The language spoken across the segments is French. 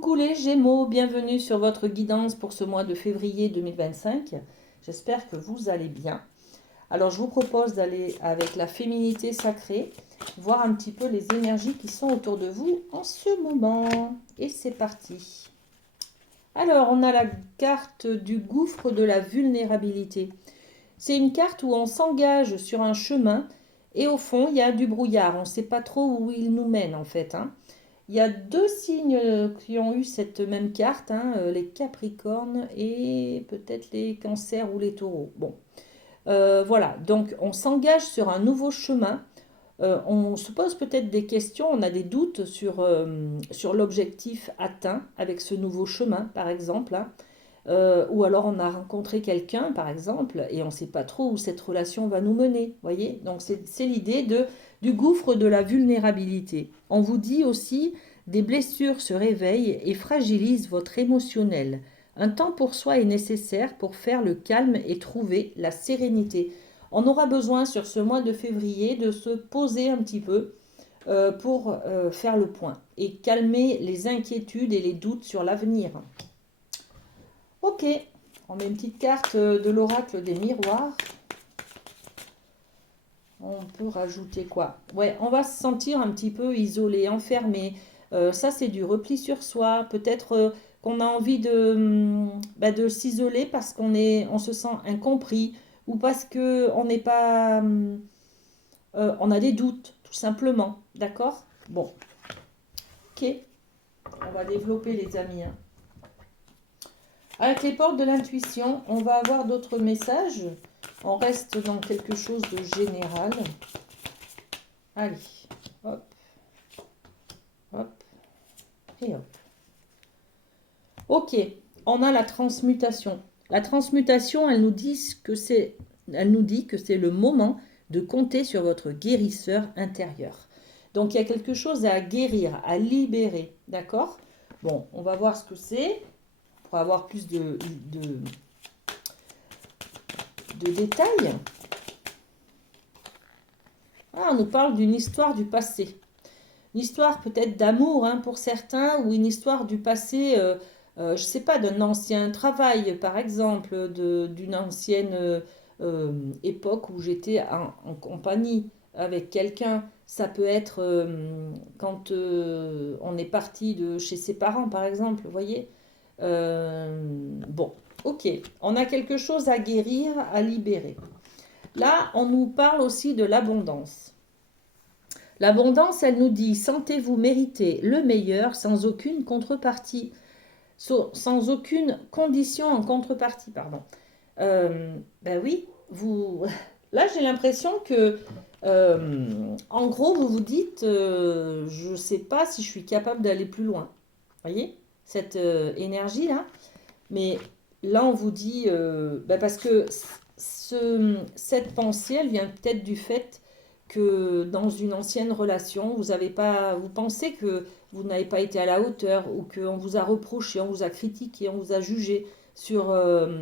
Coucou les Gémeaux, bienvenue sur votre guidance pour ce mois de février 2025. J'espère que vous allez bien. Alors je vous propose d'aller avec la féminité sacrée, voir un petit peu les énergies qui sont autour de vous en ce moment. Et c'est parti. Alors on a la carte du gouffre de la vulnérabilité. C'est une carte où on s'engage sur un chemin et au fond il y a du brouillard. On ne sait pas trop où il nous mène en fait, hein. Il y a deux signes qui ont eu cette même carte, hein, les Capricornes et peut-être les Cancers ou les Taureaux. Bon, voilà, donc on s'engage sur un nouveau chemin. On se pose peut-être des questions, on a des doutes sur l'objectif atteint avec ce nouveau chemin, par exemple, hein. Ou alors on a rencontré quelqu'un, par exemple, et on ne sait pas trop où cette relation va nous mener. Voyez, donc c'est l'idée du gouffre de la vulnérabilité. On vous dit aussi, des blessures se réveillent et fragilisent votre émotionnel. Un temps pour soi est nécessaire pour faire le calme et trouver la sérénité. On aura besoin sur ce mois de février de se poser un petit peu pour faire le point et calmer les inquiétudes et les doutes sur l'avenir. Ok, on met une petite carte de l'oracle des miroirs. On peut rajouter quoi? Ouais, on va se sentir un petit peu isolé, enfermé. Ça, c'est du repli sur soi. Peut-être qu'on a envie de s'isoler parce on se sent incompris ou parce que on n'est pas, on a des doutes, tout simplement. D'accord? Bon, ok. On va développer les amis, hein. Avec les portes de l'intuition, on va avoir d'autres messages. On reste dans quelque chose de général. Allez, hop, hop et hop. Ok, on a la transmutation. La transmutation, elle nous dit que c'est le moment de compter sur votre guérisseur intérieur. Donc il y a quelque chose à guérir, à libérer, d'accord? Bon, on va voir ce que c'est pour avoir plus de détails. Ah, on nous parle d'une histoire du passé. Une histoire peut-être d'amour, hein, pour certains, ou une histoire du passé, je ne sais pas, d'un ancien travail, par exemple, d'une ancienne époque où j'étais en compagnie avec quelqu'un. Ça peut être quand on est parti de chez ses parents, par exemple, vous voyez. Bon, ok, on a quelque chose à guérir, à libérer. Là, on nous parle aussi de l'abondance. L'abondance, elle nous dit, sentez-vous mériter le meilleur sans aucune contrepartie, sans aucune condition en contrepartie, pardon. Ben oui, là j'ai l'impression que, en gros, vous vous dites, je ne sais pas si je suis capable d'aller plus loin. Voyez, cette énergie-là. Mais là, on vous dit, parce que cette pensée, elle vient peut-être du fait que dans une ancienne relation, vous pensez que vous n'avez pas été à la hauteur ou qu'on vous a reproché, on vous a critiqué, on vous a jugé sur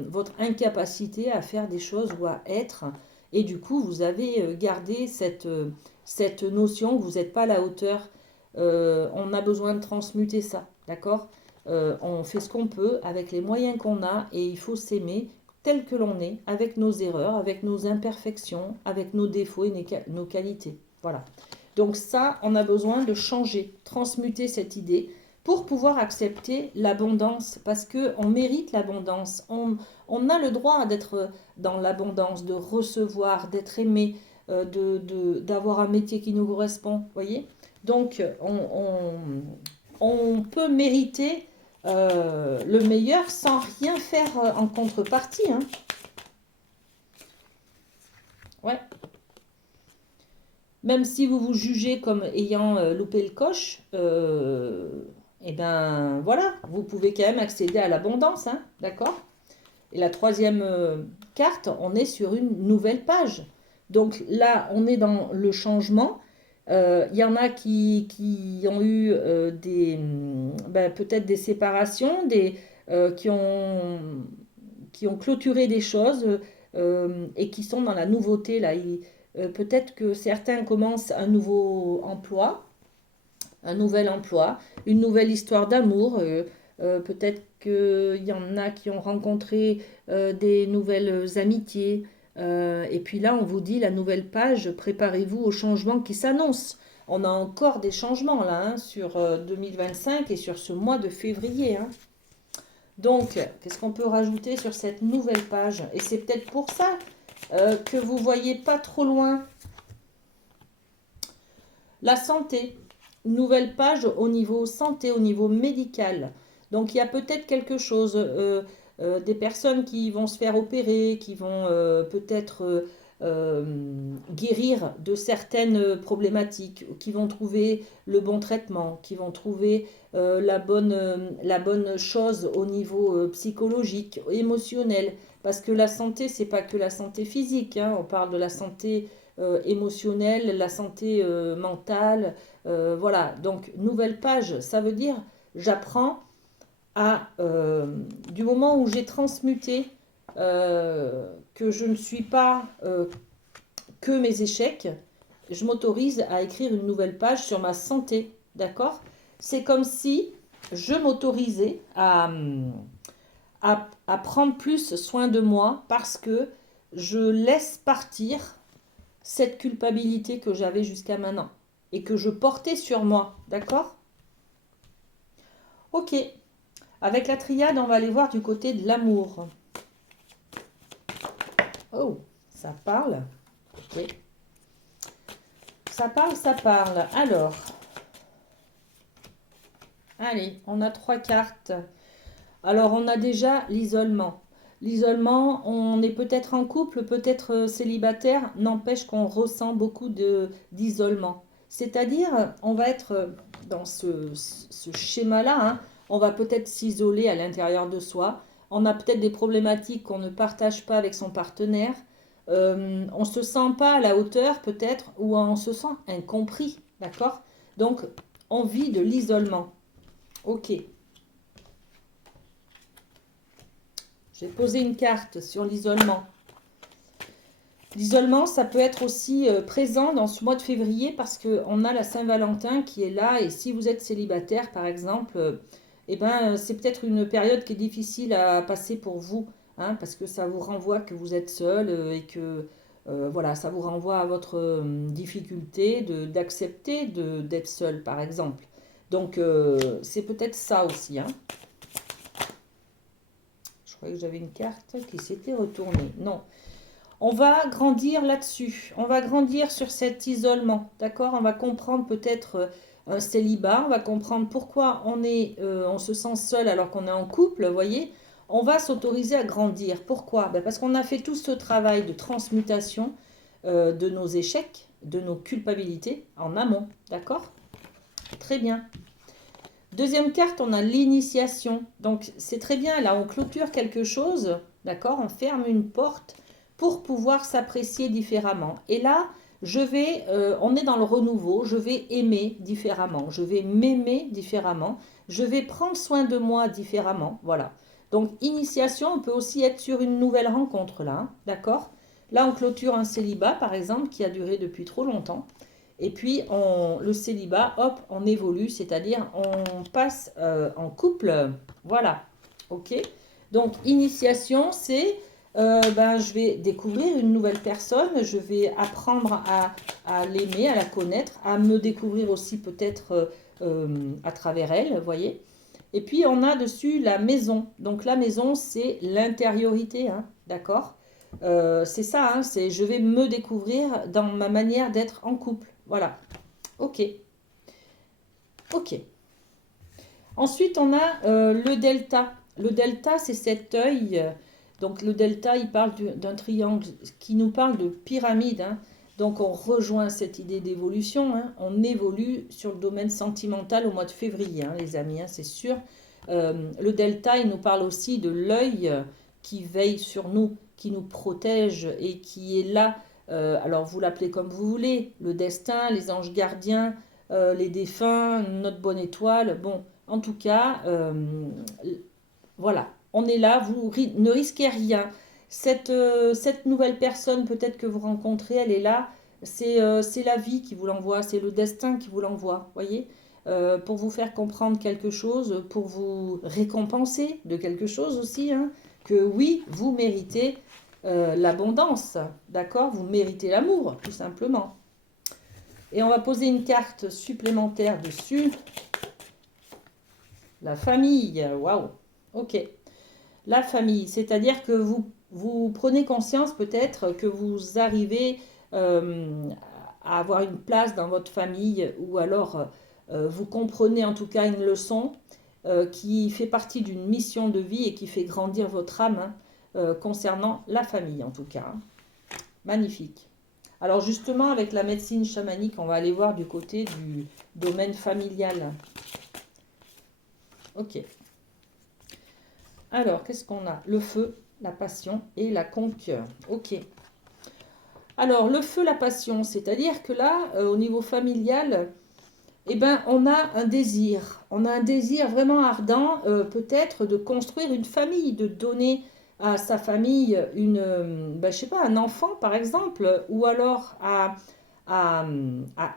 votre incapacité à faire des choses ou à être. Et du coup, vous avez gardé cette notion que vous n'êtes pas à la hauteur. On a besoin de transmuter ça, d'accord? On fait ce qu'on peut avec les moyens qu'on a et il faut s'aimer tel que l'on est, avec nos erreurs, avec nos imperfections, avec nos défauts et nos qualités. Voilà. Donc ça, on a besoin de changer, transmuter cette idée pour pouvoir accepter l'abondance, parce qu'on mérite l'abondance. On a le droit d'être dans l'abondance, de recevoir, d'être aimé, d'avoir un métier qui nous correspond. Voyez. Donc, on peut mériter le meilleur sans rien faire en contrepartie, hein. Ouais. Même si vous vous jugez comme ayant loupé le coche, et ben voilà, vous pouvez quand même accéder à l'abondance, hein, d'accord? Et la troisième carte, on est sur une nouvelle page. Donc là, on est dans le changement. Il y en a qui ont eu peut-être des séparations, qui ont clôturé des choses et qui sont dans la nouveauté. Là, peut-être que certains commencent un nouveau emploi, un nouvel emploi, une nouvelle histoire d'amour. Peut-être qu'il y en a qui ont rencontré des nouvelles amitiés. Et puis là, on vous dit la nouvelle page, préparez-vous aux changements qui s'annoncent. On a encore des changements là, hein, sur 2025 et sur ce mois de février, hein. Donc, qu'est-ce qu'on peut rajouter sur cette nouvelle page? Et c'est peut-être pour ça que vous voyez pas trop loin. La santé, nouvelle page au niveau santé, au niveau médical. Donc il y a peut-être quelque chose, des personnes qui vont se faire opérer, qui vont peut-être guérir de certaines problématiques, qui vont trouver le bon traitement, qui vont trouver la bonne chose au niveau psychologique, émotionnel. Parce que la santé, c'est pas que la santé physique, hein, on parle de la santé émotionnelle, la santé mentale. Voilà, donc nouvelle page, ça veut dire j'apprends à, du moment où j'ai transmuté que je ne suis pas que mes échecs, je m'autorise à écrire une nouvelle page sur ma santé, d'accord? C'est comme si je m'autorisais à prendre plus soin de moi parce que je laisse partir cette culpabilité que j'avais jusqu'à maintenant et que je portais sur moi, d'accord? Ok, avec la triade, on va aller voir du côté de l'amour. Oh, ça parle. Ok. Ça parle, ça parle. Alors, allez, on a 3 cartes. Alors, on a déjà l'isolement. L'isolement, on est peut-être en couple, peut-être célibataire, n'empêche qu'on ressent beaucoup d'isolement. C'est-à-dire, on va être dans ce schéma-là, hein, on va peut-être s'isoler à l'intérieur de soi. On a peut-être des problématiques qu'on ne partage pas avec son partenaire. On ne se sent pas à la hauteur, peut-être, ou on se sent incompris, d'accord? Donc, on vit de l'isolement. Ok. J'ai posé une carte sur l'isolement. L'isolement, ça peut être aussi présent dans ce mois de février parce qu'on a la Saint-Valentin qui est là. Et si vous êtes célibataire, par exemple, eh ben, c'est peut-être une période qui est difficile à passer pour vous, hein, parce que ça vous renvoie que vous êtes seul et que voilà, ça vous renvoie à votre difficulté d'accepter d'être seul, par exemple. Donc, c'est peut-être ça aussi, hein. Je croyais que j'avais une carte qui s'était retournée. Non. On va grandir là-dessus. On va grandir sur cet isolement. D'accord? On va comprendre peut-être un célibat. On va comprendre pourquoi on se sent seul alors qu'on est en couple. Vous voyez? On va s'autoriser à grandir. Pourquoi? Ben parce qu'on a fait tout ce travail de transmutation de nos échecs, de nos culpabilités en amont. D'accord? Très bien. Deuxième carte, on a l'initiation. Donc c'est très bien, là on clôture quelque chose, d'accord? On ferme une porte pour pouvoir s'apprécier différemment. Et là, on est dans le renouveau, je vais aimer différemment, je vais m'aimer différemment, je vais prendre soin de moi différemment, voilà. Donc initiation, on peut aussi être sur une nouvelle rencontre là, hein, d'accord? Là on clôture un célibat par exemple qui a duré depuis trop longtemps. Et puis, le célibat, hop, on évolue, c'est-à-dire on passe en couple. Voilà. OK? Donc, initiation, c'est ben, je vais découvrir une nouvelle personne, je vais apprendre à l'aimer, à la connaître, à me découvrir aussi peut-être à travers elle, vous voyez? Et puis, on a dessus la maison. Donc, la maison, c'est l'intériorité, hein, d'accord? C'est ça, hein, c'est je vais me découvrir dans ma manière d'être en couple. Voilà. Ok. Ok. Ensuite, on a le delta. Le delta, c'est cet œil. Donc, le delta, il parle d'un triangle qui nous parle de pyramide, hein. Donc, on rejoint cette idée d'évolution, hein. On évolue sur le domaine sentimental au mois de février, hein, les amis, hein, c'est sûr. Le delta, il nous parle aussi de l'œil qui veille sur nous, qui nous protège et qui est là. Alors, vous l'appelez comme vous voulez, le destin, les anges gardiens, les défunts, notre bonne étoile. Bon, en tout cas, voilà, on est là, vous ne risquez rien. Cette nouvelle personne peut-être que vous rencontrez, elle est là, c'est la vie qui vous l'envoie, c'est le destin qui vous l'envoie, voyez. pour vous faire comprendre quelque chose, pour vous récompenser de quelque chose aussi, hein, que oui, vous méritez l'abondance, d'accord? Vous méritez l'amour, tout simplement. Et on va poser une carte supplémentaire dessus. La famille, waouh, ok. La famille, c'est-à-dire que vous prenez conscience peut-être que vous arrivez à avoir une place dans votre famille ou alors vous comprenez en tout cas une leçon qui fait partie d'une mission de vie et qui fait grandir votre âme hein, concernant la famille en tout cas. Magnifique. Alors justement avec la médecine chamanique, on va aller voir du côté du domaine familial. Ok. Alors, qu'est-ce qu'on a? Le feu, la passion et la conque. Ok. Alors, le feu, la passion, c'est-à-dire que là, au niveau familial, eh ben, on a un désir. On a un désir vraiment ardent, peut-être, de construire une famille, de donner à sa famille ben, je sais pas, un enfant, par exemple, ou alors à, à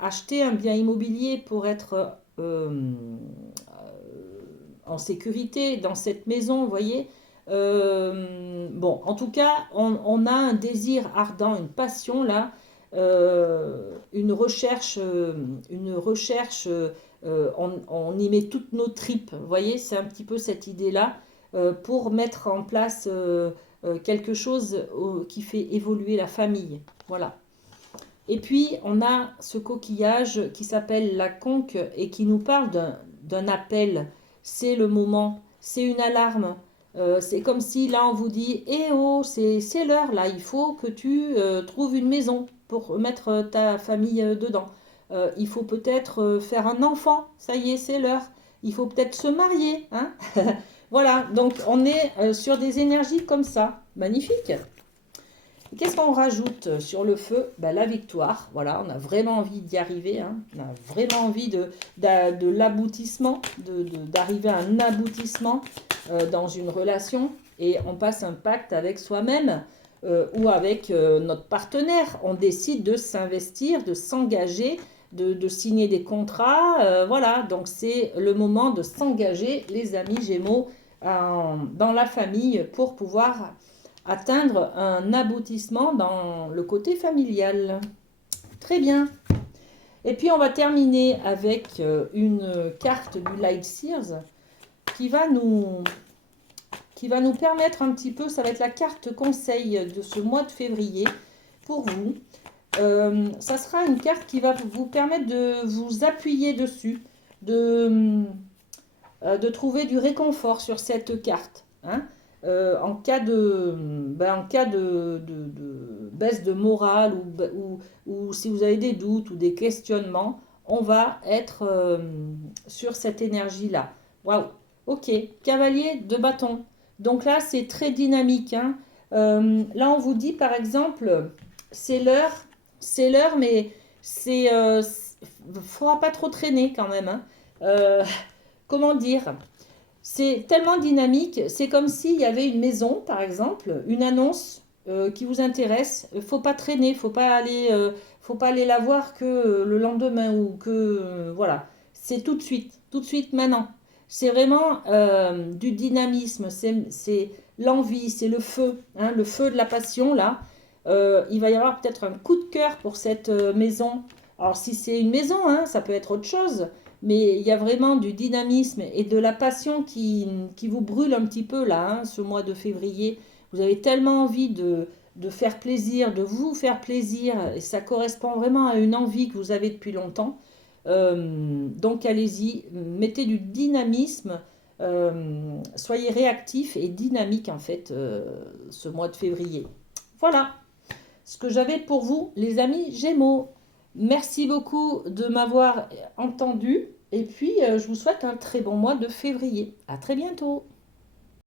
acheter un bien immobilier pour être en sécurité dans cette maison, vous voyez. Bon, en tout cas, on a un désir ardent, une passion là, une recherche on y met toutes nos tripes, vous voyez, c'est un petit peu cette idée-là, pour mettre en place quelque chose qui fait évoluer la famille. Voilà. Et puis, on a ce coquillage qui s'appelle la conque et qui nous parle d'un appel. C'est le moment, c'est une alarme. C'est comme si là, on vous dit, eh oh, c'est l'heure, là, il faut que tu trouves une maison pour mettre ta famille dedans. Il faut peut-être faire un enfant, ça y est, c'est l'heure. Il faut peut-être se marier. Hein. Voilà, donc on est sur des énergies comme ça. Magnifique. Qu'est-ce qu'on rajoute sur le feu? Ben, la victoire. Voilà, on a vraiment envie d'y arriver. Hein. On a vraiment envie de l'aboutissement, d'arriver à un aboutissement dans une relation. Et on passe un pacte avec soi-même ou avec notre partenaire. On décide de s'investir, de s'engager, de signer des contrats. Voilà, donc c'est le moment de s'engager, les amis Gémeaux, dans la famille pour pouvoir atteindre un aboutissement dans le côté familial. Très bien. Et puis on va terminer avec une carte du Light Seers qui va nous permettre un petit peu, ça va être la carte conseil de ce mois de février pour vous. Ça sera une carte qui va vous permettre de vous appuyer dessus, de trouver du réconfort sur cette carte. Hein. En cas de baisse de morale ou si vous avez des doutes ou des questionnements, on va être sur cette énergie-là. Waouh! Ok, cavalier de bâton. Donc là, c'est très dynamique. Hein. Là, on vous dit par exemple, c'est l'heure, mais faudra pas trop traîner quand même. Hein. Comment dire? C'est tellement dynamique, c'est comme s'il y avait une maison, par exemple, une annonce qui vous intéresse. Faut pas traîner, faut pas aller la voir que le lendemain ou que voilà. C'est tout de suite maintenant. C'est vraiment du dynamisme, c'est l'envie, c'est le feu, hein, le feu de la passion là. Il va y avoir peut-être un coup de cœur pour cette maison. Alors si c'est une maison, hein, ça peut être autre chose. Mais il y a vraiment du dynamisme et de la passion qui vous brûle un petit peu là, hein, ce mois de février. Vous avez tellement envie de faire plaisir, de vous faire plaisir, et ça correspond vraiment à une envie que vous avez depuis longtemps. Donc allez-y, mettez du dynamisme, soyez réactifs et dynamiques en fait ce mois de février. Voilà ce que j'avais pour vous, les amis Gémeaux. Merci beaucoup de m'avoir entendu et puis je vous souhaite un très bon mois de février. À très bientôt.